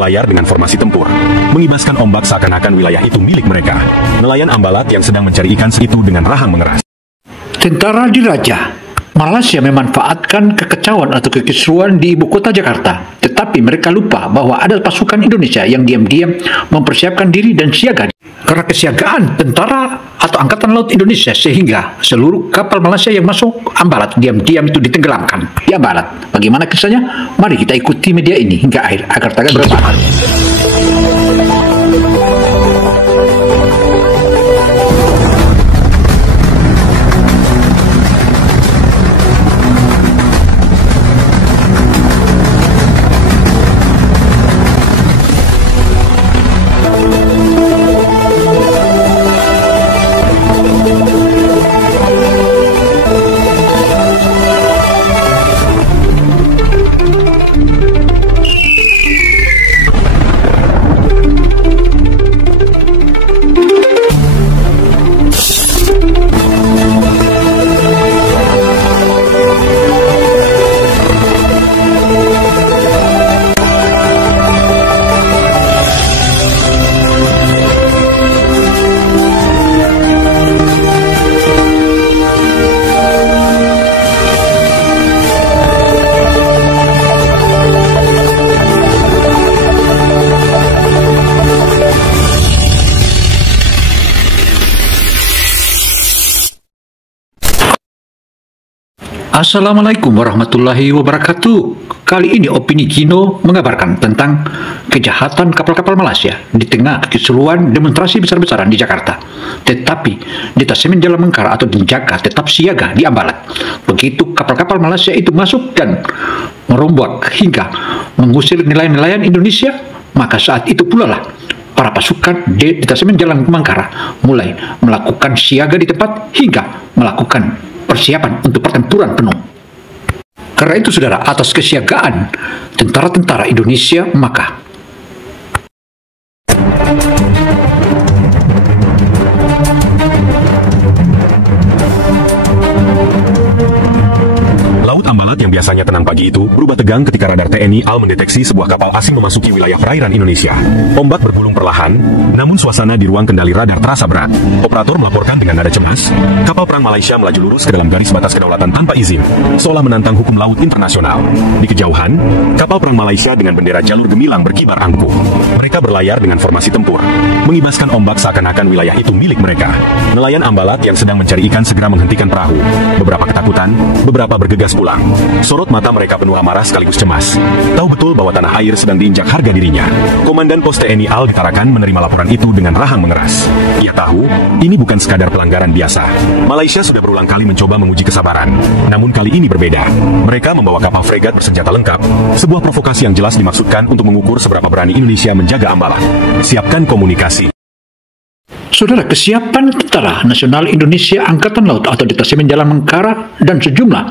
berlayar dengan formasi tempur, mengibaskan ombak seakan-akan wilayah itu milik mereka. Nelayan Ambalat yang sedang mencari ikan itu dengan rahang mengeras. Tentara diraja Malaysia memanfaatkan kekacauan atau kekisruan di ibu kota Jakarta, tetapi mereka lupa bahwa ada pasukan Indonesia yang diam-diam mempersiapkan diri dan siaga. Karena kesiagaan tentara atau Angkatan Laut Indonesia, sehingga seluruh kapal Malaysia yang masuk Ambalat diam-diam itu ditenggelamkan di Ambalat. Bagaimana kisahnya? Mari kita ikuti media ini hingga akhir agar tak bertahan. Assalamualaikum warahmatullahi wabarakatuh. Kali ini Opini Kino mengabarkan tentang kejahatan kapal-kapal Malaysia di tengah keseruan demonstrasi besar-besaran di Jakarta. Tetapi detasemen Jalan Mengkara atau Denjaka tetap siaga di Ambalat. Begitu kapal-kapal Malaysia itu masuk dan merombak hingga mengusir nelayan-nelayan Indonesia, maka saat itu pula lah para pasukan detasemen Jalan Mengkara mulai melakukan siaga di tempat hingga melakukan persiapan untuk pertempuran penuh. Karena itu saudara, atas kesiagaan tentara-tentara Indonesia, maka Laut Ambalat yang biasanya tenang pagi itu berubah tegang ketika radar TNI AL mendeteksi sebuah kapal asing memasuki wilayah perairan Indonesia. Ombak bergulung perlahan, namun suasana di ruang kendali radar terasa berat. Operator melaporkan dengan nada cemas, kapal perang Malaysia melaju lurus ke dalam garis batas kedaulatan tanpa izin, seolah menantang hukum laut internasional. Di kejauhan, kapal perang Malaysia dengan bendera jalur gemilang berkibar angkuh. Mereka berlayar dengan formasi tempur, mengibaskan ombak seakan-akan wilayah itu milik mereka. Nelayan Ambalat yang sedang mencari ikan segera menghentikan perahu. Beberapa ketakutan, beberapa bergegas pulang. Sorot mata mereka penuh amarah sekaligus cemas. Tahu betul bahwa tanah air sedang diinjak harga dirinya. Komandan Pos TNI AL di Tarakan menerima laporan itu dengan rahang mengeras. Ia tahu, ini bukan sekadar pelanggaran biasa. Malaysia sudah berulang kali mencoba menguji kesabaran. Namun kali ini berbeda. Mereka membawa kapal fregat bersenjata lengkap. Sebuah provokasi yang jelas dimaksudkan untuk mengukur seberapa berani Indonesia menjaga Ambalat. Siapkan komunikasi. saudara, kesiapan Tentara Nasional Indonesia Angkatan Laut atau Detasemen Jalan Mengkara dan sejumlah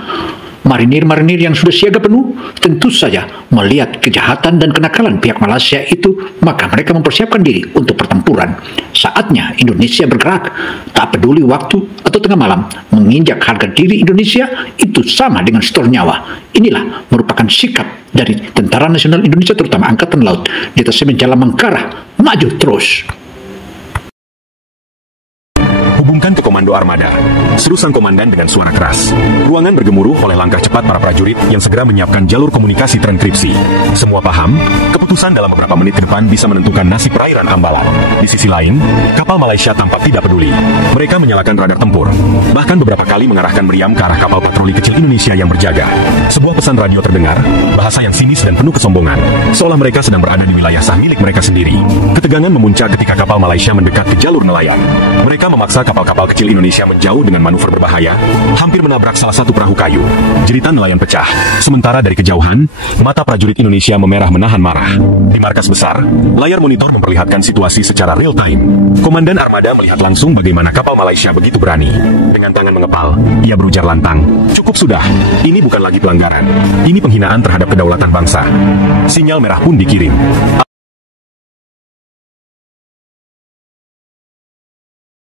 marinir-marinir yang sudah siaga penuh tentu saja melihat kejahatan dan kenakalan pihak Malaysia itu, maka mereka mempersiapkan diri untuk pertempuran. Saatnya Indonesia bergerak, tak peduli waktu atau tengah malam. Menginjak harga diri Indonesia itu sama dengan setor nyawa. Inilah merupakan sikap dari Tentara Nasional Indonesia, terutama Angkatan Laut Detasemen Jalan Mengkara. Maju terus. Hubungkan ke Komando Armada, seru sang komandan dengan suara keras. Ruangan bergemuruh oleh langkah cepat para prajurit yang segera menyiapkan jalur komunikasi transkripsi. Semua paham, keputusan dalam beberapa menit ke depan bisa menentukan nasib perairan Ambalat. Di sisi lain, kapal Malaysia tampak tidak peduli. Mereka menyalakan radar tempur, bahkan beberapa kali mengarahkan meriam ke arah kapal patroli kecil Indonesia yang berjaga. Sebuah pesan radio terdengar, bahasa yang sinis dan penuh kesombongan, seolah mereka sedang berada di wilayah sah milik mereka sendiri. Ketegangan memuncak ketika kapal Malaysia mendekat ke jalur nelayan. Mereka memaksa kapal-kapal kecil Indonesia menjauh dengan manuver berbahaya, hampir menabrak salah satu perahu kayu. Jeritan nelayan pecah. Sementara dari kejauhan, mata prajurit Indonesia memerah menahan marah. Di markas besar, layar monitor memperlihatkan situasi secara real time. Komandan Armada melihat langsung bagaimana kapal Malaysia begitu berani. Dengan tangan mengepal, ia berujar lantang, "Cukup sudah, ini bukan lagi pelanggaran. Ini penghinaan terhadap kedaulatan bangsa." Sinyal merah pun dikirim.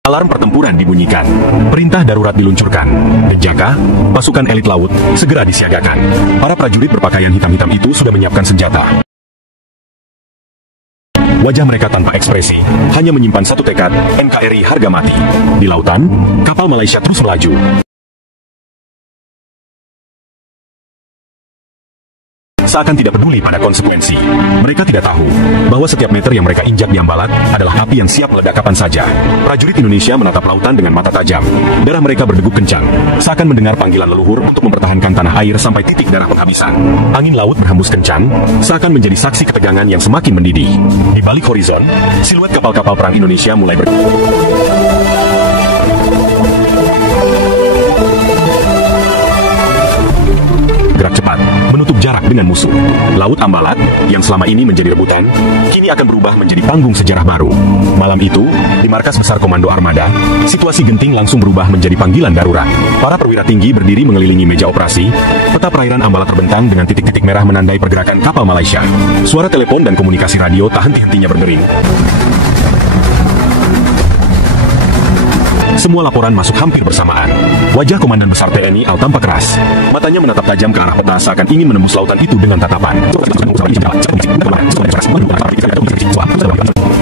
Alarm pertempuran dibunyikan. Perintah darurat diluncurkan. Denjaka, pasukan elit laut, segera disiagakan. Para prajurit berpakaian hitam-hitam itu sudah menyiapkan senjata. Wajah mereka tanpa ekspresi, hanya menyimpan satu tekad, NKRI harga mati. Di lautan, kapal Malaysia terus melaju. Seakan tidak peduli pada konsekuensi. Mereka tidak tahu bahwa setiap meter yang mereka injak di Ambalat adalah api yang siap meledak kapan saja. Prajurit Indonesia menatap lautan dengan mata tajam. Darah mereka berdegup kencang, seakan mendengar panggilan leluhur untuk mempertahankan tanah air sampai titik darah penghabisan. Angin laut berhembus kencang, seakan menjadi saksi ketegangan yang semakin mendidih. Di balik horizon, siluet kapal-kapal perang Indonesia mulai gerak cepat, menutup jarak dengan musuh. Laut Ambalat, yang selama ini menjadi rebutan, kini akan berubah menjadi panggung sejarah baru. Malam itu, di markas besar Komando Armada, situasi genting langsung berubah menjadi panggilan darurat. Para perwira tinggi berdiri mengelilingi meja operasi, peta perairan Ambalat terbentang dengan titik-titik merah menandai pergerakan kapal Malaysia. Suara telepon dan komunikasi radio tak henti-hentinya berdering. Semua laporan masuk hampir bersamaan. Wajah Komandan Besar TNI Al tampak keras. Matanya menatap tajam ke arah peta seakan ingin menembus lautan itu dengan tatapan.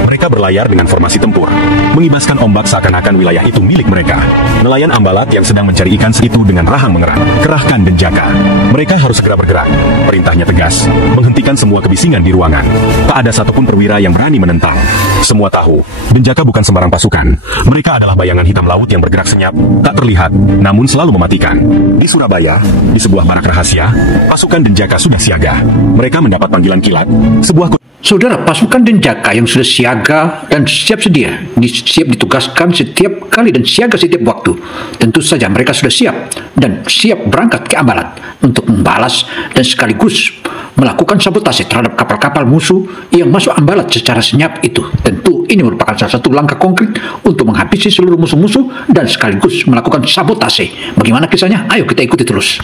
Mereka berlayar dengan formasi tempur, mengibaskan ombak seakan-akan wilayah itu milik mereka. Nelayan Ambalat yang sedang mencari ikan itu dengan rahang mengerang. Kerahkan Denjaka. Mereka harus segera bergerak. Perintahnya tegas, menghentikan semua kebisingan di ruangan. Tak ada satupun perwira yang berani menentang. Semua tahu, Denjaka bukan sembarang pasukan. Mereka adalah bayangan hitam laut yang bergerak senyap, tak terlihat, namun selalu mematikan. Di Surabaya, di sebuah barak rahasia, pasukan Denjaka sudah siaga. Mereka mendapat panggilan kilat, sebuah... Saudara, pasukan Denjaka yang sudah siaga dan siap sedia, siap ditugaskan setiap kali dan siaga setiap waktu. Tentu saja mereka sudah siap dan siap berangkat ke Ambalat untuk membalas dan sekaligus melakukan sabotase terhadap kapal-kapal musuh yang masuk Ambalat secara senyap itu. Tentu ini merupakan salah satu langkah konkret untuk menghabisi seluruh musuh-musuh dan sekaligus melakukan sabotase. Bagaimana kisahnya? Ayo kita ikuti terus.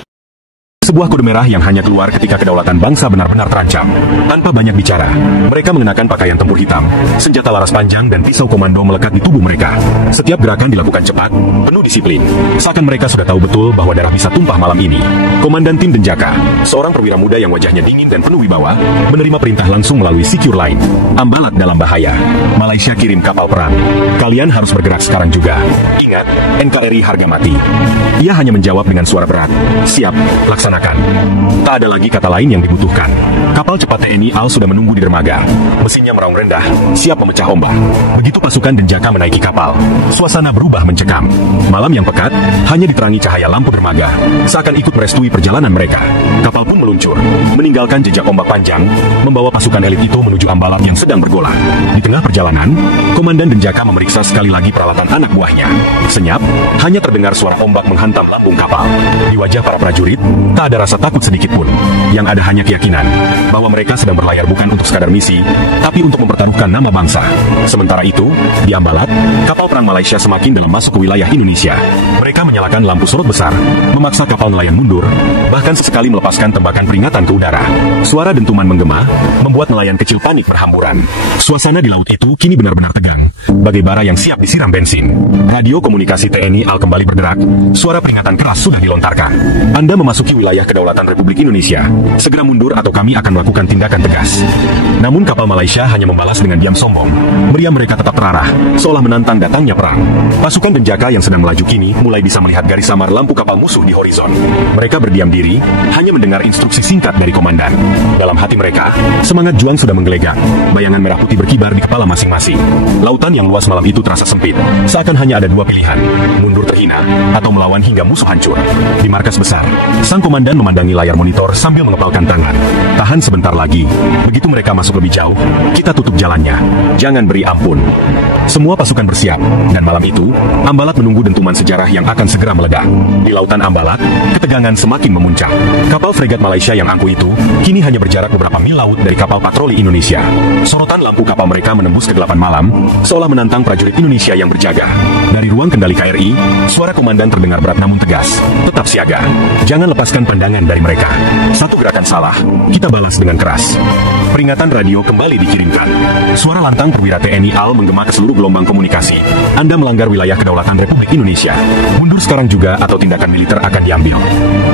Sebuah kode merah yang hanya keluar ketika kedaulatan bangsa benar-benar terancam. Tanpa banyak bicara, mereka mengenakan pakaian tempur hitam, senjata laras panjang dan pisau komando melekat di tubuh mereka. Setiap gerakan dilakukan cepat, penuh disiplin. Seakan mereka sudah tahu betul bahwa darah bisa tumpah malam ini. Komandan tim Denjaka, seorang perwira muda yang wajahnya dingin dan penuh wibawa, menerima perintah langsung melalui secure line. Ambalat dalam bahaya. Malaysia kirim kapal perang. Kalian harus bergerak sekarang juga. Ingat, NKRI harga mati. Ia hanya menjawab dengan suara berat. Siap, laksanakan. Tak ada lagi kata lain yang dibutuhkan. Kapal cepat TNI Al sudah menunggu di dermaga. Mesinnya meraung rendah, siap memecah ombak. Begitu pasukan Denjaka menaiki kapal, suasana berubah mencekam. Malam yang pekat hanya diterangi cahaya lampu dermaga, seakan ikut merestui perjalanan mereka. Kapal pun meluncur, meninggalkan jejak ombak panjang, membawa pasukan elit itu menuju Ambalat yang sedang bergolak. Di tengah perjalanan, Komandan Denjaka memeriksa sekali lagi peralatan anak buahnya. Senyap, hanya terdengar suara ombak menghantam lambung kapal. Di wajah para prajurit, tak ada rasa takut sedikit pun. Yang ada hanya keyakinan bahwa mereka sedang berlayar bukan untuk sekadar misi, tapi untuk mempertaruhkan nama bangsa. Sementara itu, di Ambalat, kapal perang Malaysia semakin dalam masuk ke wilayah Indonesia. Mereka menyalakan lampu sorot besar, memaksa kapal nelayan mundur, bahkan sesekali melepaskan tembakan peringatan ke udara. Suara dentuman menggema, membuat nelayan kecil panik berhamburan. Suasana di laut itu kini benar-benar tegang, bagai bara yang siap disiram bensin. Radio komunikasi TNI Al kembali bergerak, suara peringatan keras sudah dilontarkan. Anda memasuki wilayah kedaulatan Republik Indonesia. Segera mundur atau kami akan melakukan tindakan tegas. Namun kapal Malaysia hanya membalas dengan diam sombong. Meriam mereka tetap terarah, seolah menantang datangnya perang. Pasukan Denjaka yang sedang melaju kini mulai bisa melihat garis samar lampu kapal musuh di horizon. Mereka berdiam diri, hanya mendengar instruksi singkat dari komandan. Dalam hati mereka, semangat juang sudah menggelegar. Bayangan merah putih berkibar di kepala masing-masing. Lautan yang luas malam itu terasa sempit, seakan hanya ada dua pilihan, mundur terhina, atau melawan hingga musuh hancur. Di markas besar, sang komandan memandangi layar monitor sambil mengepalkan tangan. Tahan sebentar lagi. Begitu mereka masuk lebih jauh, kita tutup jalannya. Jangan beri ampun. Semua pasukan bersiap, dan malam itu, Ambalat menunggu dentuman sejarah yang akan segera meledak. Di lautan Ambalat, ketegangan semakin memuncak. Kapal fregat Malaysia yang angkuh itu, kini hanya berjarak beberapa mil laut dari kapal patroli Indonesia. Sorotan lampu kapal mereka menembus kegelapan malam, seolah menantang prajurit Indonesia yang berjaga. Dari ruang kendali KRI, suara komandan komandan terdengar berat namun tegas. Tetap siaga. Jangan lepaskan pandangan dari mereka. Satu gerakan salah, kita balas dengan keras. Peringatan radio kembali dikirimkan. Suara lantang perwira TNI AL menggema ke seluruh gelombang komunikasi. Anda melanggar wilayah kedaulatan Republik Indonesia. Mundur sekarang juga atau tindakan militer akan diambil.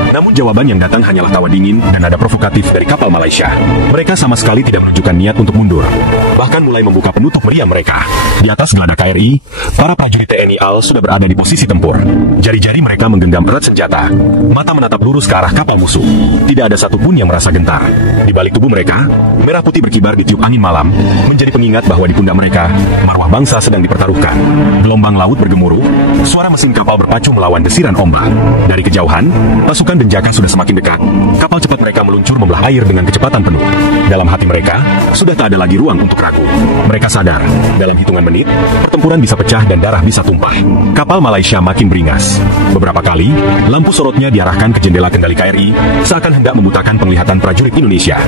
Namun jawaban yang datang hanyalah tawa dingin dan nada provokatif dari kapal Malaysia. Mereka sama sekali tidak menunjukkan niat untuk mundur. Bahkan mulai membuka penutup meriam mereka. Di atas geladak KRI, para prajurit TNI AL sudah berada di posisi tempur. Jari-jari mereka menggenggam erat senjata. Mata menatap lurus ke arah kapal musuh. Tidak ada satupun yang merasa gentar. Di balik tubuh mereka, merah putih berkibar di tiup angin malam, menjadi pengingat bahwa di pundak mereka, marwah bangsa sedang dipertaruhkan. Gelombang laut bergemuruh, suara mesin kapal berpacu melawan desiran ombak. Dari kejauhan, pasukan Denjaka sudah semakin dekat. Kapal cepat mereka meluncur membelah air dengan kecepatan penuh. Dalam hati mereka, sudah tak ada lagi ruang untuk ragu. Mereka sadar, dalam hitungan menit, pertempuran bisa pecah dan darah bisa tumpah. Kapal Malaysia makin beringas. Beberapa kali, lampu sorotnya diarahkan ke jendela kendali KRI, seakan hendak membutakan penglihatan prajurit Indonesia.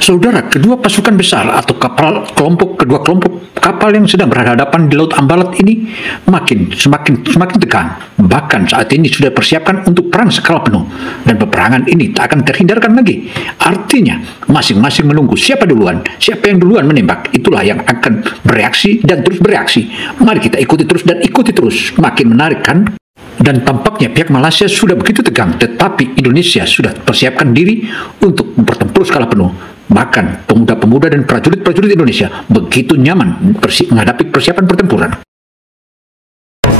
Saudara, kedua pasukan besar atau kedua kelompok kapal yang sedang berhadapan di Laut Ambalat ini semakin tegang. Bahkan saat ini sudah persiapkan untuk perang skala penuh, dan peperangan ini tak akan terhindarkan lagi. Artinya, masing-masing menunggu siapa yang duluan menembak, itulah yang akan bereaksi dan terus bereaksi. Mari kita ikuti terus, makin menarik kan? Dan tampaknya pihak Malaysia sudah begitu tegang, tetapi Indonesia sudah persiapkan diri untuk bertempur skala penuh. Bahkan pemuda-pemuda dan prajurit-prajurit Indonesia begitu nyaman menghadapi persiapan pertempuran.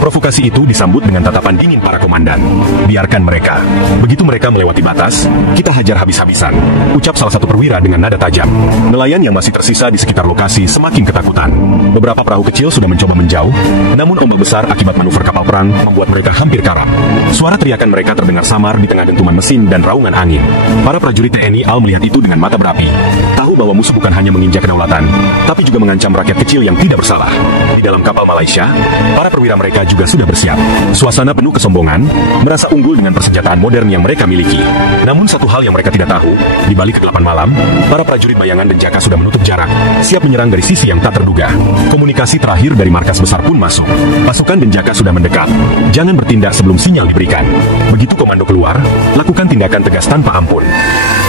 Provokasi itu disambut dengan tatapan dingin para komandan. Biarkan mereka. Begitu mereka melewati batas, kita hajar habis-habisan. Ucap salah satu perwira dengan nada tajam. Nelayan yang masih tersisa di sekitar lokasi semakin ketakutan. Beberapa perahu kecil sudah mencoba menjauh, namun ombak besar akibat manuver kapal perang membuat mereka hampir karam. Suara teriakan mereka terdengar samar di tengah dentuman mesin dan raungan angin. Para prajurit TNI AL melihat itu dengan mata berapi. Tahu bahwa musuh bukan hanya menginjak kedaulatan, tapi juga mengancam rakyat kecil yang tidak bersalah. Di dalam kapal Malaysia, para perwira mereka juga sudah bersiap. Suasana penuh kesombongan, merasa unggul dengan persenjataan modern yang mereka miliki. Namun satu hal yang mereka tidak tahu, di balik kegelapan malam, para prajurit bayangan Denjaka sudah menutup jarak, siap menyerang dari sisi yang tak terduga. Komunikasi terakhir dari markas besar pun masuk. Pasukan Denjaka sudah mendekat. Jangan bertindak sebelum sinyal diberikan. Begitu komando keluar, lakukan tindakan tegas tanpa ampun.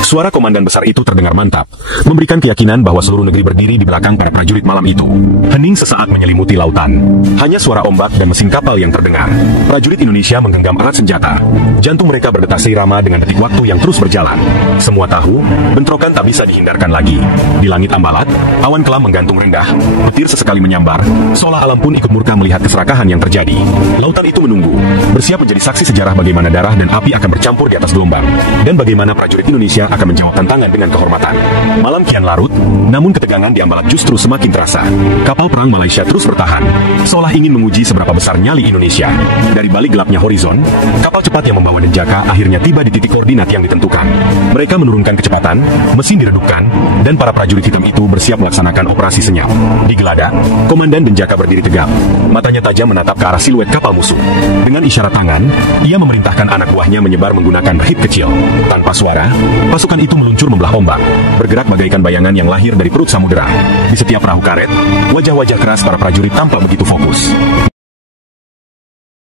Suara komandan besar itu terdengar mantap, memberikan keyakinan bahwa seluruh negeri berdiri di belakang para prajurit malam itu. Hening sesaat menyelimuti lautan. Hanya suara ombak dan mesin kapal yang terdengar. Prajurit Indonesia menggenggam erat senjata. Jantung mereka berdetak seirama dengan detik waktu yang terus berjalan. Semua tahu, bentrokan tak bisa dihindarkan lagi. Di langit Ambalat, awan kelam menggantung rendah. Petir sesekali menyambar, seolah alam pun ikut murka melihat keserakahan yang terjadi. Lautan itu menunggu, bersiap menjadi saksi sejarah bagaimana darah dan api akan bercampur di atas gelombang, dan bagaimana prajurit Indonesia akan menjawab tantangan dengan kehormatan. Malam kian larut, namun ketegangan di Ambalat justru semakin terasa. Kapal perang Malaysia terus bertahan, seolah ingin menguji seberapa besar nyali Indonesia. Dari balik gelapnya horizon, kapal cepat yang membawa Denjaka akhirnya tiba di titik koordinat yang ditentukan. Mereka menurunkan kecepatan, mesin diredupkan, dan para prajurit hitam itu bersiap melaksanakan operasi senyap. Di geladak, Komandan Denjaka berdiri tegap, matanya tajam menatap ke arah siluet kapal musuh. Dengan isyarat tangan, ia memerintahkan anak buahnya menyebar menggunakan rehit kecil. Tanpa suara, pasukan itu meluncur membelah ombak, bergerak bagaikan bayangan yang lahir dari perut samudera. Di setiap perahu karet, wajah-wajah keras para prajurit tampak begitu fokus.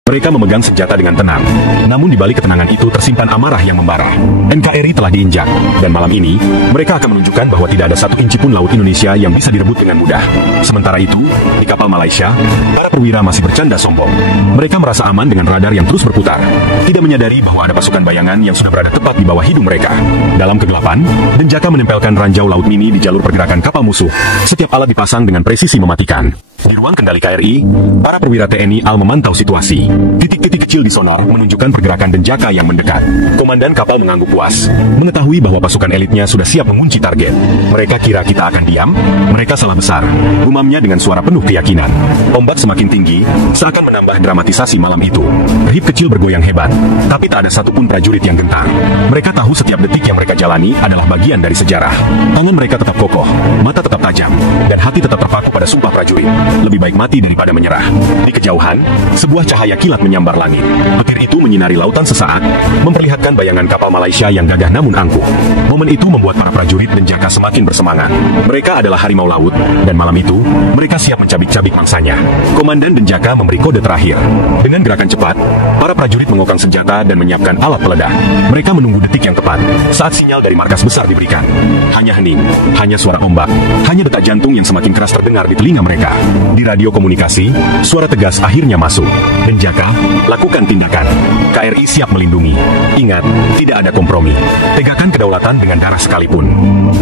Mereka memegang senjata dengan tenang. Namun di balik ketenangan itu tersimpan amarah yang membara. NKRI telah diinjak, dan malam ini mereka akan menunjukkan bahwa tidak ada satu inci pun laut Indonesia yang bisa direbut dengan mudah. Sementara itu, di kapal Malaysia, para perwira masih bercanda sombong. Mereka merasa aman dengan radar yang terus berputar, tidak menyadari bahwa ada pasukan bayangan yang sudah berada tepat di bawah hidung mereka. Dalam kegelapan, Denjaka menempelkan ranjau laut mini di jalur pergerakan kapal musuh. Setiap alat dipasang dengan presisi mematikan. Di ruang kendali KRI, para perwira TNI AL memantau situasi. Titik-titik kecil di sonar menunjukkan pergerakan Denjaka yang mendekat. Komandan kapal mengangguk puas, mengetahui bahwa pasukan elitnya sudah siap mengunci target. Mereka kira kita akan diam, mereka salah besar, gumamnya dengan suara penuh keyakinan. Ombak semakin tinggi, seakan menambah dramatisasi malam itu. Rehip kecil bergoyang hebat, tapi tak ada satupun prajurit yang gentar. Mereka tahu setiap detik yang mereka jalani adalah bagian dari sejarah. Tangan mereka tetap kokoh, mata tetap tajam, dan hati tetap terpaku pada sumpah prajurit. Lebih baik mati daripada menyerah. Di kejauhan, sebuah cahaya kilat menyambar langit. Petir itu menyinari lautan sesaat, memperlihatkan bayangan kapal Malaysia yang gagah namun angkuh. Momen itu membuat para prajurit Denjaka semakin bersemangat. Mereka adalah harimau laut, dan malam itu, mereka siap mencabik-cabik mangsanya. Komandan Denjaka memberi kode terakhir. Dengan gerakan cepat, para prajurit mengokang senjata dan menyiapkan alat peledak. Mereka menunggu detik yang tepat saat sinyal dari markas besar diberikan. Hanya hening, hanya suara ombak, hanya detak jantung yang semakin keras terdengar di telinga mereka. Di radio komunikasi, suara tegas akhirnya masuk. Denjaka, lakukan tindakan. KRI siap melindungi. Ingat, tidak ada kompromi. Tegakkan kedaulatan dengan darah sekalipun.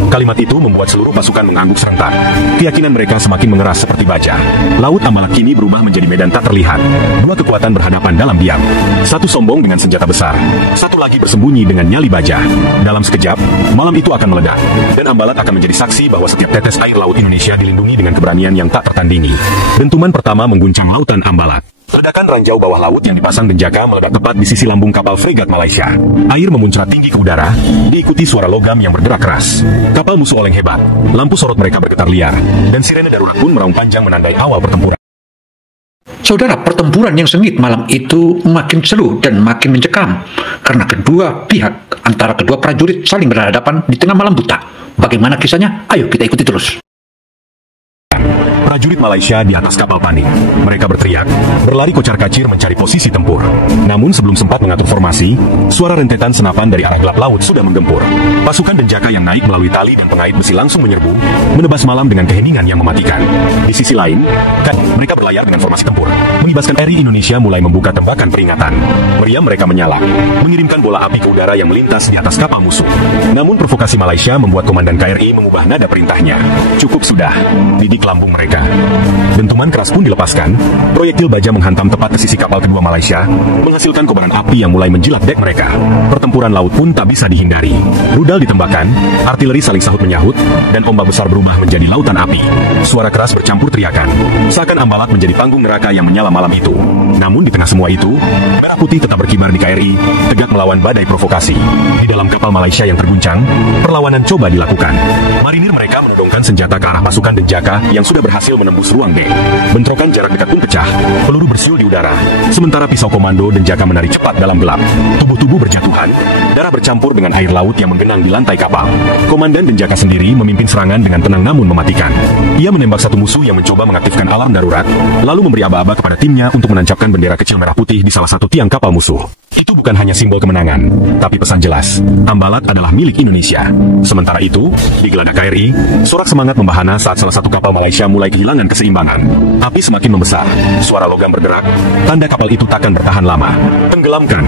Kalimat itu membuat seluruh pasukan mengangguk serentak. Keyakinan mereka semakin mengeras seperti baja. Laut Ambalat kini berubah menjadi medan tak terlihat. Dua kekuatan berhadapan dalam diam. Satu sombong dengan senjata besar, satu lagi bersembunyi dengan nyali baja. Dalam sekejap, malam itu akan meledak, dan Ambalat akan menjadi saksi bahwa setiap tetes air laut Indonesia dilindungi dengan keberanian yang tak tertandingi. Dentuman pertama mengguncang lautan Ambalat. Ledakan ranjau bawah laut yang dipasang Denjaka meledak tepat di sisi lambung kapal fregat Malaysia. Air memuncrat tinggi ke udara, diikuti suara logam yang bergerak keras. Kapal musuh oleng hebat, lampu sorot mereka bergetar liar, dan sirene darurat pun meraung panjang menandai awal pertempuran. Saudara, pertempuran yang sengit malam itu makin seru dan makin mencekam karena kedua pihak antara kedua prajurit saling berhadapan di tengah malam buta. Bagaimana kisahnya? Ayo kita ikuti terus. Prajurit Malaysia di atas kapal panik. Mereka berteriak, berlari kocar-kacir mencari posisi tempur. Namun sebelum sempat mengatur formasi, suara rentetan senapan dari arah gelap laut sudah menggempur. Pasukan Denjaka yang naik melalui tali dan pengait besi langsung menyerbu, menebas malam dengan keheningan yang mematikan. Di sisi lain, mereka berlayar dengan formasi tempur. Mengibaskan RI Indonesia mulai membuka tembakan peringatan. Meriam mereka menyala, mengirimkan bola api ke udara yang melintas di atas kapal musuh. Namun provokasi Malaysia membuat Komandan KRI mengubah nada perintahnya. Cukup sudah, didik lambung mereka. Dentuman keras pun dilepaskan, proyektil baja menghantam tepat ke sisi kapal kedua Malaysia, menghasilkan kobaran api yang mulai menjilat dek mereka. Pertempuran laut pun tak bisa dihindari. Rudal ditembakkan, artileri saling sahut menyahut, dan ombak besar berubah menjadi lautan api. Suara keras bercampur teriakan, seakan Ambalat menjadi panggung neraka yang menyala malam itu. Namun di tengah semua itu, merah putih tetap berkibar di KRI, tegak melawan badai provokasi. Di dalam kapal Malaysia yang terguncang, perlawanan coba dilakukan. Marinir mereka menodongkan senjata ke arah pasukan Denjaka yang sudah berhasil menembus ruang D. Bentrokan jarak dekat pun pecah, peluru bersiul di udara, sementara pisau komando Denjaka menari cepat dalam gelap. Tubuh-tubuh berjatuhan, darah bercampur dengan air laut yang menggenang di lantai kapal. Komandan Denjaka sendiri memimpin serangan dengan tenang namun mematikan. Ia menembak satu musuh yang mencoba mengaktifkan alarm darurat, lalu memberi aba-aba kepada timnya untuk menancapkan bendera kecil merah putih di salah satu tiang kapal musuh. Itu bukan hanya simbol kemenangan, tapi pesan jelas, Ambalat adalah milik Indonesia. Sementara itu, di geladak KRI, sorak semangat membahana saat salah satu kapal Malaysia mulai kehilangan keseimbangan. Api semakin membesar, suara logam bergerak, tanda kapal itu takkan bertahan lama. Tenggelamkan,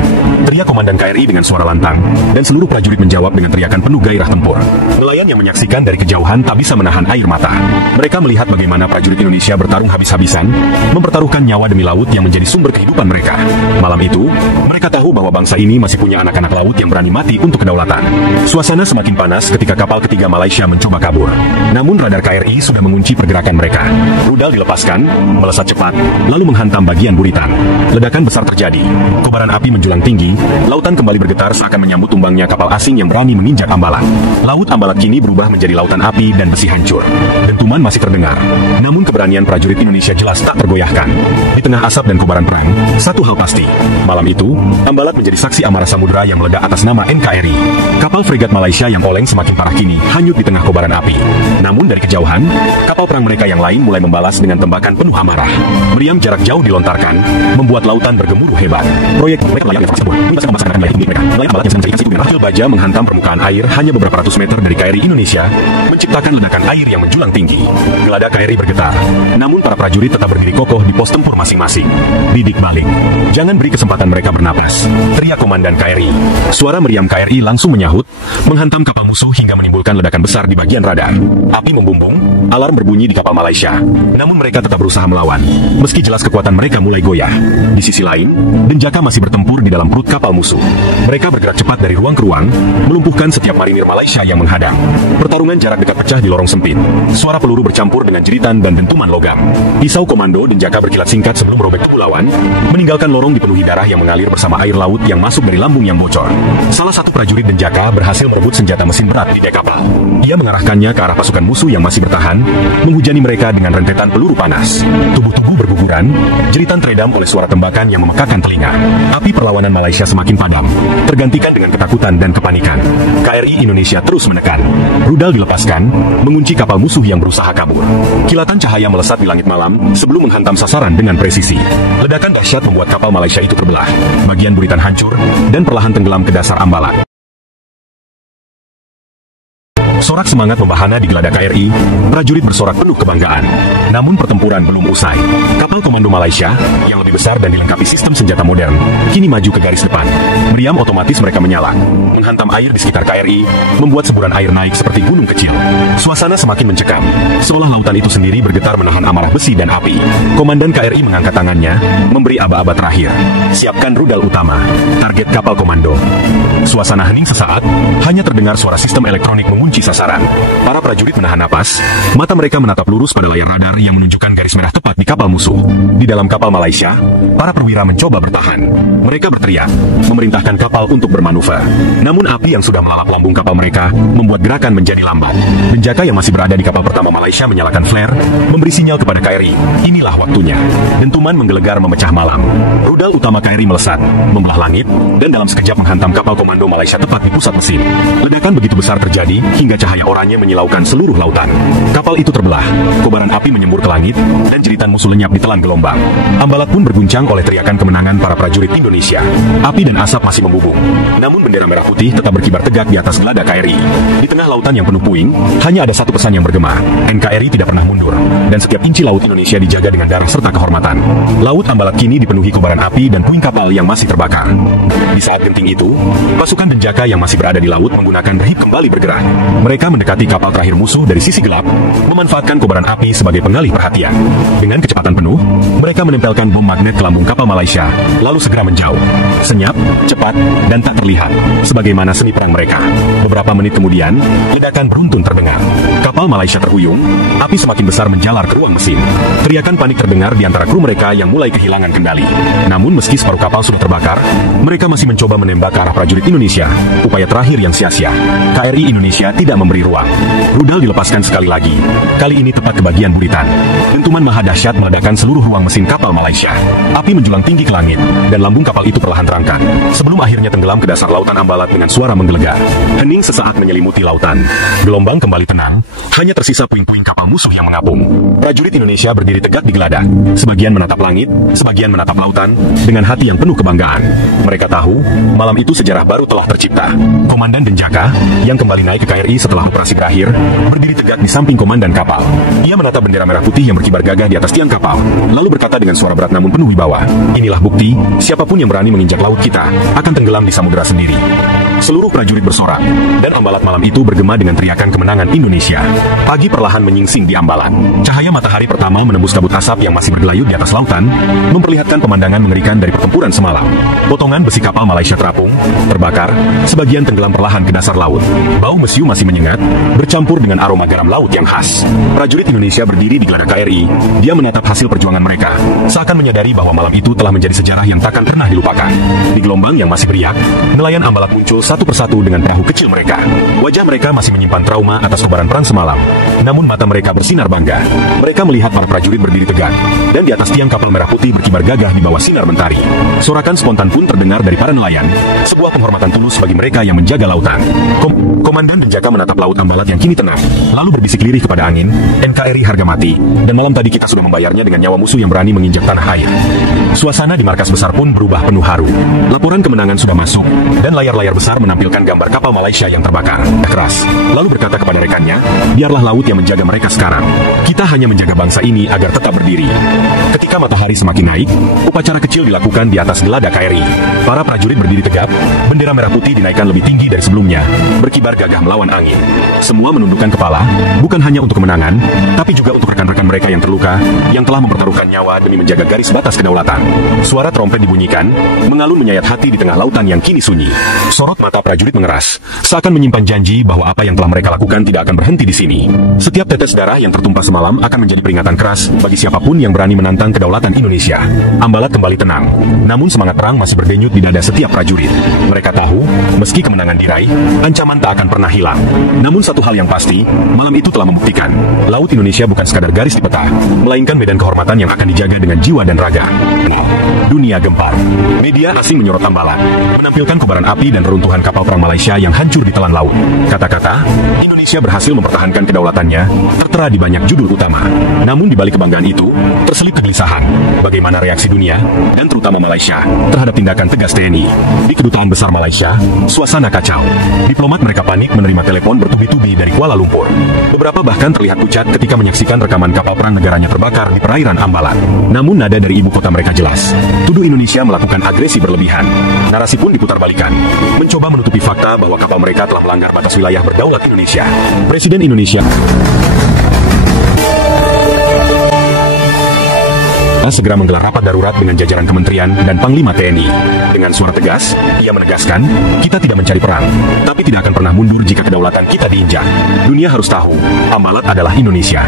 teriak Komandan KRI dengan suara lantang, dan seluruh prajurit menjawab dengan teriakan penuh gairah tempur. Nelayan yang menyaksikan dari kejauhan tak bisa menahan air mata. Mereka melihat bagaimana prajurit Indonesia bertarung habis-habisan, mempertaruhkan nyawa demi laut yang menjadi sumber kehidupan mereka. Malam itu, mereka tahu bahwa bangsa ini masih punya anak-anak laut yang berani mati untuk kedaulatan. Suasana semakin panas ketika kapal ketiga Malaysia mencoba kabur. Namun radar KRI sudah mengunci pergerakan mereka. Rudal dilepaskan, melesat cepat, lalu menghantam bagian buritan. Ledakan besar terjadi. Kobaran api menjulang tinggi, lautan kembali bergetar seakan menyambut tumbangnya kapal asing yang berani menginjak Ambalat. Laut Ambalat kini berubah menjadi lautan api dan besi hancur. Dentuman masih terdengar, namun keberanian prajurit Indonesia jelas tak tergoyahkan. Di tengah asap dan kobaran perang, satu hal pasti. Malam itu, Ambalat menjadi saksi amarah samudera yang meledak atas nama NKRI. Kapal fregat Malaysia yang oleng semakin parah kini hanyut di tengah kobaran api. Namun dari kejauhan, kapal perang mereka yang lain mulai membalas dengan tembakan penuh amarah. Meriam jarak jauh dilontarkan, membuat lautan bergemuruh hebat. Proyek mereka layak tersebut, membebaskan pemasangan milik mereka. Nelayan Ambalat yang sedang mencari ikan situ merah. Baja menghantam permukaan air hanya beberapa ratus meter dari KRI Indonesia, menciptakan ledakan air yang menjulang tinggi. Geladak KRI bergetar, namun para prajurit tetap berdiri kokoh di pos tempur masing-masing. Didik balik, jangan beri kesempatan mereka bernapas, teriak Komandan KRI. Suara meriam KRI langsung menyahut, menghantam kapal musuh hingga menimbulkan ledakan besar di bagian radar. Api membumbung, alarm berbunyi di kapal Malaysia. Namun mereka tetap berusaha melawan, meski jelas kekuatan mereka mulai goyah. Di sisi lain, Denjaka masih bertempur di dalam perut kapal musuh. Mereka bergerak cepat dari ruang ke ruang, melumpuhkan setiap marinir Malaysia yang menghadang. Pertarungan jarak dekat pecah di lorong sempit. Suara peluru bercampur dengan jeritan dan dentuman logam. Pisau komando Denjaka berkilat singkat sebelum merobek tubuh lawan, meninggalkan lorong dipenuhi darah yang mengalir bersama air laut yang masuk dari lambung yang bocor. Salah satu prajurit Denjaka berhasil merebut senjata mesin berat di dek kapal. Ia mengarahkannya ke arah pasukan musuh yang masih bertahan, menghujani mereka dengan rentetan peluru panas. Tubuh-tubuh berguguran, jeritan teredam oleh suara tembakan yang memekakan telinga. Api perlawanan Malaysia semakin padam, tergantikan dengan ketakutan dan kepanikan. KRI Indonesia terus menekan. Rudal dilepaskan, mengunci kapal musuh yang berusaha kabur. Kilatan cahaya melesat di langit malam sebelum menghantam sasaran dengan presisi. Ledakan dahsyat membuat kapal Malaysia itu terbelah. Bagian buritan hancur dan perlahan tenggelam ke dasar ambalat. Sorak semangat membahana di geladak KRI, prajurit bersorak penuh kebanggaan. Namun pertempuran belum usai. Kapal komando Malaysia, yang lebih besar dan dilengkapi sistem senjata modern, kini maju ke garis depan. Meriam otomatis mereka menyala, menghantam air di sekitar KRI, membuat semburan air naik seperti gunung kecil. Suasana semakin mencekam, seolah lautan itu sendiri bergetar menahan amarah besi dan api. Komandan KRI mengangkat tangannya, memberi aba-aba terakhir. Siapkan rudal utama, target kapal komando. Suasana hening sesaat, hanya terdengar suara sistem elektronik mengunci sasaran. Para prajurit menahan napas, mata mereka menatap lurus pada layar radar yang menunjukkan garis merah tepat di kapal musuh. Di dalam kapal Malaysia, para perwira mencoba bertahan. Mereka berteriak, memerintahkan kapal untuk bermanuver. Namun api yang sudah melalap lambung kapal mereka membuat gerakan menjadi lambat. Denjaka yang masih berada di kapal pertama Malaysia menyalakan flare, memberi sinyal kepada KRI. Inilah waktunya. Dentuman menggelegar memecah malam. Rudal utama KRI melesat, membelah langit, dan dalam sekejap menghantam kapal komando Malaysia tepat di pusat mesin. Ledakan begitu besar terjadi hingga cahaya oranye menyilaukan seluruh lautan. Kapal itu terbelah, kobaran api menyembur ke langit, dan jeritan musuh lenyap ditelan gelombang. Ambalat pun berguncang oleh teriakan kemenangan para prajurit Indonesia. Api dan asap masih membubung, namun bendera merah putih tetap berkibar tegak di atas geladak KRI. Di tengah lautan yang penuh puing, hanya ada satu pesan yang bergema. NKRI tidak pernah mundur, dan setiap inci laut Indonesia dijaga dengan darah serta kehormatan. Laut Ambalat kini dipenuhi kobaran api dan puing kapal yang masih terbakar. Di saat genting itu, pasukan Denjaka yang masih berada di laut menggunakan rehip kembali bergerak. Mereka mendekati kapal terakhir musuh dari sisi gelap, memanfaatkan kobaran api sebagai pengalih perhatian. Dengan kecepatan penuh, mereka menempelkan bom magnet ke lambung kapal Malaysia, lalu segera menjauh. Senyap, cepat, dan tak terlihat, sebagaimana seni perang mereka. Beberapa menit kemudian, ledakan beruntun terdengar. Kapal Malaysia terhuyung, api semakin besar menjalar ke ruang mesin. Teriakan panik terdengar di antara kru mereka yang mulai kehilangan kendali. Namun meski separuh kapal sudah terbakar, mereka masih mencoba menembak ke arah prajurit Indonesia. Upaya terakhir yang sia-sia. KRI Indonesia tidak memberi ruang. Rudal dilepaskan sekali lagi. Kali ini tepat ke bagian buritan. Dentuman maha dahsyat meledakkan seluruh ruang mesin kapal Malaysia. Api menjulang tinggi ke langit, dan lambung kapal itu perlahan terangkat, sebelum akhirnya tenggelam ke dasar lautan Ambalat dengan suara menggelegar. Hening sesaat menyelimuti lautan. Gelombang kembali tenang, hanya tersisa puing-puing kapal musuh yang mengapung. Prajurit Indonesia berdiri tegak di geladak. Sebagian menatap langit, sebagian menatap lautan, dengan hati yang penuh kebanggaan. Mereka tahu, malam itu sejarah baru telah tercipta. Komandan Denjaka, yang kembali naik ke KRI setelah operasi berakhir, berdiri tegak di samping komandan kapal. Ia menatap bendera merah putih yang berkibar gagah di atas tiang kapal, lalu berkata dengan suara berat namun penuh wibawa, "Inilah bukti, siapapun yang berani menginjak laut kita, akan tenggelam di samudera sendiri." Seluruh prajurit bersorak, dan Ambalat malam itu bergema dengan teriakan kemenangan Indonesia. Pagi perlahan menyingsing di Ambalat. Cahaya matahari pertama menembus kabut asap yang masih bergelayut di atas lautan, memperlihatkan pemandangan mengerikan dari pertempuran semalam. Potongan besi kapal Malaysia terapung, terbakar, sebagian tenggelam perlahan ke dasar laut. Bau mesiu masih menyengat, bercampur dengan aroma garam laut yang khas. Prajurit Indonesia berdiri di geladak KRI. Dia menatap hasil perjuangan mereka, seakan menyadari bahwa malam itu telah menjadi sejarah yang takkan pernah dilupakan. Di gelombang yang masih beriak, nelayan Ambalat muncul satu persatu dengan perahu kecil mereka. Wajah mereka masih menyimpan trauma atas kobaran perang semalam. Namun mata mereka bersinar bangga. Mereka melihat para prajurit berdiri tegak, dan di atas tiang kapal merah putih berkibar gagah di bawah sinar mentari. Sorakan spontan pun terdengar dari para nelayan, sebuah penghormatan tulus bagi mereka yang menjaga lautan. Komandan Denjaka menatap laut Ambalat yang kini tenang, lalu berbisik lirih kepada angin, "NKRI harga mati, dan malam tadi kita sudah membayarnya dengan nyawa musuh yang berani menginjak tanah air." Suasana di markas besar pun berubah penuh haru. Laporan kemenangan sudah masuk, dan layar-layar besar menampilkan gambar kapal Malaysia yang terbakar. Keras, lalu berkata kepada rekannya, "Biarlah laut yang menjaga mereka sekarang. Kita hanya menjaga bangsa ini agar tetap berdiri." Ketika matahari semakin naik, upacara kecil dilakukan di atas geladak KRI. Para prajurit berdiri tegap, bendera merah putih dinaikkan lebih tinggi dari sebelumnya, berkibar gagah melawan angin. Semua menundukkan kepala, bukan hanya untuk kemenangan, tapi juga untuk rekan-rekan mereka yang terluka, yang telah mempertaruhkan nyawa demi menjaga garis batas kedaulatan. Suara trompet dibunyikan, mengalun menyayat hati di tengah lautan yang kini sunyi. Sorot mata Mata prajurit mengeras, seakan menyimpan janji bahwa apa yang telah mereka lakukan tidak akan berhenti di sini. Setiap tetes darah yang tertumpah semalam akan menjadi peringatan keras bagi siapapun yang berani menantang kedaulatan Indonesia. Ambalat kembali tenang, namun semangat perang masih berdenyut di dada setiap prajurit. Mereka tahu, meski kemenangan diraih, ancaman tak akan pernah hilang. Namun satu hal yang pasti, malam itu telah membuktikan, Laut Indonesia bukan sekadar garis di peta, melainkan medan kehormatan yang akan dijaga dengan jiwa dan raga. Dunia gempar. Media asing menyorot Ambalat, menampilkan kobaran api dan reruntuhan kapal perang Malaysia yang hancur di telan laut. Kata-kata, Indonesia berhasil mempertahankan kedaulatannya, tertera di banyak judul utama. Namun di balik kebanggaan itu, terselip kegelisahan. Bagaimana reaksi dunia, dan terutama Malaysia, terhadap tindakan tegas TNI. Di Kedutaan Besar Malaysia, suasana kacau. Diplomat mereka panik menerima telepon bertubi-tubi dari Kuala Lumpur. Beberapa bahkan terlihat pucat ketika menyaksikan rekaman kapal perang negaranya terbakar di perairan Ambalat. Namun nada dari ibu kota mereka jelas. Tuduh Indonesia melakukan agresi berlebihan. Narasi pun diputarbalikkan, mencoba menutupi fakta bahwa kapal mereka telah melanggar batas wilayah berdaulat Indonesia. Presiden Indonesia segera menggelar rapat darurat dengan jajaran kementerian dan Panglima TNI. Dengan suara tegas, ia menegaskan, kita tidak mencari perang, tapi tidak akan pernah mundur jika kedaulatan kita diinjak. Dunia harus tahu, Ambalat adalah Indonesia.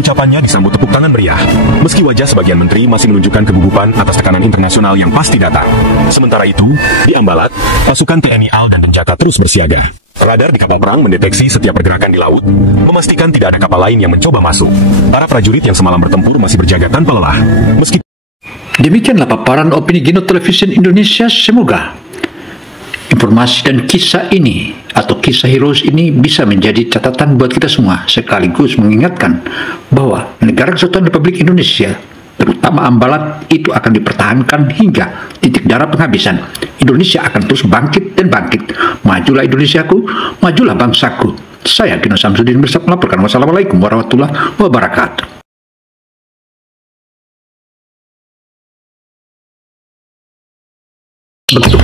Ucapannya disambut tepuk tangan meriah, meski wajah sebagian menteri masih menunjukkan kegugupan atas tekanan internasional yang pasti datang. Sementara itu, di Ambalat, pasukan TNI AL dan Denjaka terus bersiaga. Radar di kapal perang mendeteksi setiap pergerakan di laut, memastikan tidak ada kapal lain yang mencoba masuk. Para prajurit yang semalam bertempur masih berjaga tanpa lelah. Meski Demikianlah paparan opini Gino Television Indonesia. Semoga informasi dan kisah ini atau kisah heroes ini bisa menjadi catatan buat kita semua, sekaligus mengingatkan bahwa negara kesatuan Republik Indonesia, terutama Ambalat, itu akan dipertahankan hingga titik darah penghabisan. Indonesia akan terus bangkit dan bangkit. Majulah Indonesiaku, majulah bangsaku. Saya Gino Samsudin melaporkan. Wassalamualaikum warahmatullahi wabarakatuh. Begitu